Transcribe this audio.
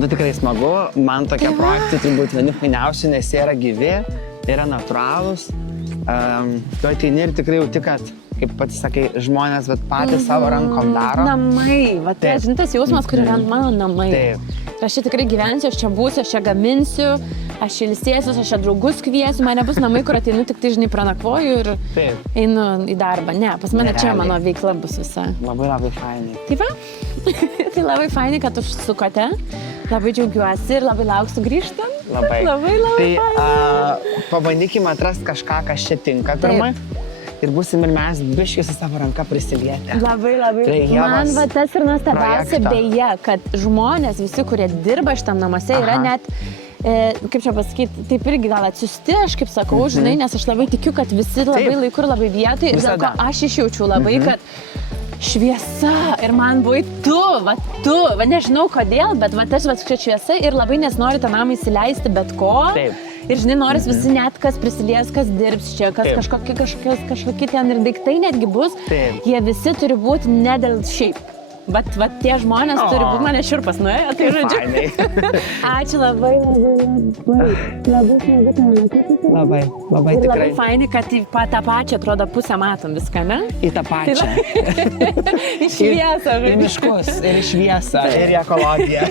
Nu tikrai smagu, man tokie projektai turbūt vieni fainiausių, nes jie yra gyvi, yra natūralūs. Tu ateini ir tikrai jauti, kad, kaip pats sakai, žmonės patys savo rankom daro. Namai, va tai, žinai, tas jausmas, kur yra mano namai. Taip. Aš čia tikrai gyvensiu, aš čia būsiu, aš čia gaminsiu, aš čia ilsėsiu, aš čia draugus kviesiu, man nebus namai, kur ateinu, tik tai, žinai, pranakvoju ir einu į darbą. Ne, pas mane čia mano veikla bus visa. Labai fainai. Taip va? Tai labai fainai, kad užsukote. Labai džiaugiuosi ir labai lauksiu grįžtant. Labai fainai. Tai pabandykime atrasti kažką, kas čia tinka pirmai. Ir būsim ir mes biškai su savo ranka prisilietę. Labai. Man va tas ir nuostabiausia beje, kad žmonės visi, kurie dirba šitam namuose, yra net, kaip čia pasakyti, taip irgi gal atsiusti, aš kaip sakau, žinai, nes aš labai tikiu, kad visi labai laiku ir labai vietoj. Ir dėl ko aš išjaučiu labai, kad šviesa ir man buvai tu, nežinau kodėl, bet tas čia šviesa ir labai nesinori tą namą įsileisti bet ko. Taip. Ir žinai, noris visi net kas prisilies, kas dirbs čia, kas kažkokie ten ir daiktai netgi bus. Taip. Jie visi turi būti ne dėl šiaip. Bet tie žmonės turi būti, mane šiurpas nuėjo, tai žodžiu. Ačiū labai Labai ir tikrai. labai fainai, kad į tą pačią, atrodo, pusę matom viską, ne? Į tą pačią. Į šviesą, Ir miškus, ir į šviesą, ir į ekologiją.